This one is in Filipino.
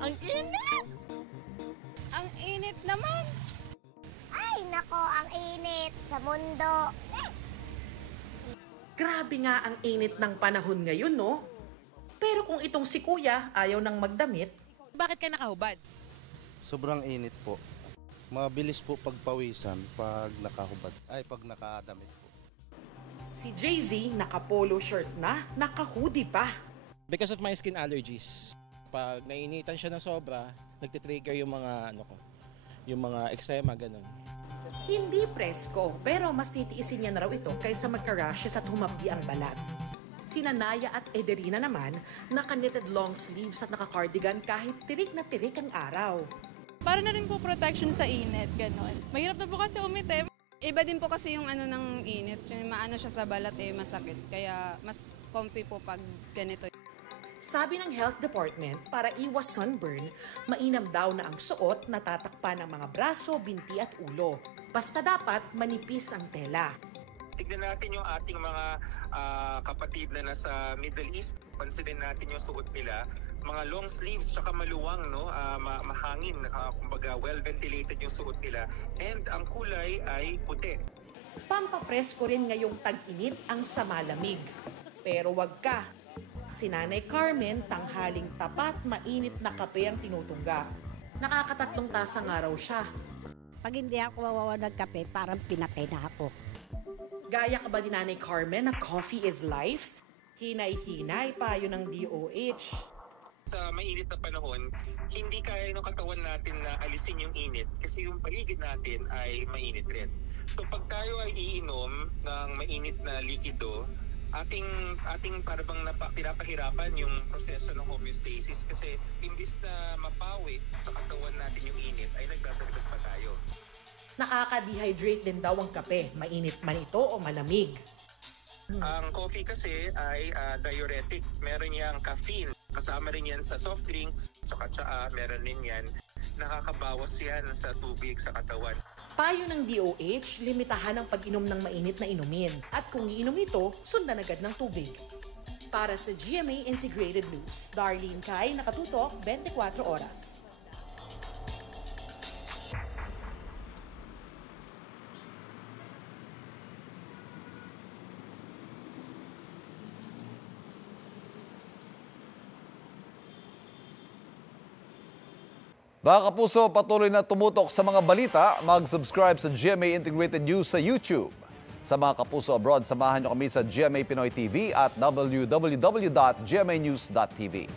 Ang init! Ang init naman. Ay, nako, ang init sa mundo. Grabe nga ang init ng panahon ngayon, no? Pero kung itong si Kuya ayaw nang magdamit, Bakit ka nakahubad? Sobrang init po. Mabilis po pagpawisan pag nakahubad. Ay, pag nakadamit po. si Jay-Z naka-polo shirt na, naka-hoodie pa. Because of my skin allergies, pag nainitan siya ng sobra, nagtitrigger yung mga yung mga eczema, ganun. Hindi presko, pero mas titiisin niya na raw ito kaysa magka-rashes at humapdi ang balat. Sina Naya at Ederina naman, naka-knitted long sleeves at naka-cardigan kahit tirik na tirik ang araw. Para na rin po protection sa init, gano'n. Mahirap na po kasi umitim. Iba din po kasi yung ng init. Yung maano siya sa balat masakit. Kaya mas comfy po pag ganito. Sabi ng Health Department, para iwas sunburn, mainam daw na ang suot na tatakpan ng mga braso, binti at ulo. Basta dapat manipis ang tela. Tignan natin yung ating mga kapatid na nasa Middle East. Pansinin natin yung suot nila. Mga long sleeves tsaka maluwang, no? Mahangin, kumbaga well-ventilated yung suot nila. And ang kulay ay puti. Pampapresko rin ngayong tag-init ang samalamig. Pero wag ka. Si Nanay Carmen, tanghaling tapat, mainit na kape ang tinutungga. Nakakatatlong tasang araw siya. Pag hindi ako nagkape, parang pinatay na ako. Gaya ka ba ni Nanay Carmen na coffee is life? Hinay-hinay pa yun ng DOH. Sa mainit na panahon, hindi kaya ng katawan natin na alisin yung init kasi yung paligid natin ay mainit rin. So pag tayo ay iinom ng mainit na likido, ating parang pinapahirapan yung proseso ng homeostasis kasi imbis na mapawi sa katawan natin yung init ay nagdadagdag pa tayo. Nakaka-dehydrate din daw ang kape, mainit man ito o malamig. Ang coffee kasi ay diuretic. Meron niyang caffeine. Kasama rin yan sa soft drinks. Tsaka meron din yan. Nakakabawas yan sa tubig sa katawan. Payo ng DOH, limitahan ang pag-inom ng mainit na inumin. At kung iinom ito, sundan agad ng tubig. Para sa GMA Integrated News, Darlene Kai, nakatutok 24 oras. Mga kapuso, patuloy na tumutok sa mga balita. Mag-subscribe sa GMA Integrated News sa YouTube. Sa mga kapuso abroad, samahan niyo kami sa GMA Pinoy TV at www.gmanews.tv.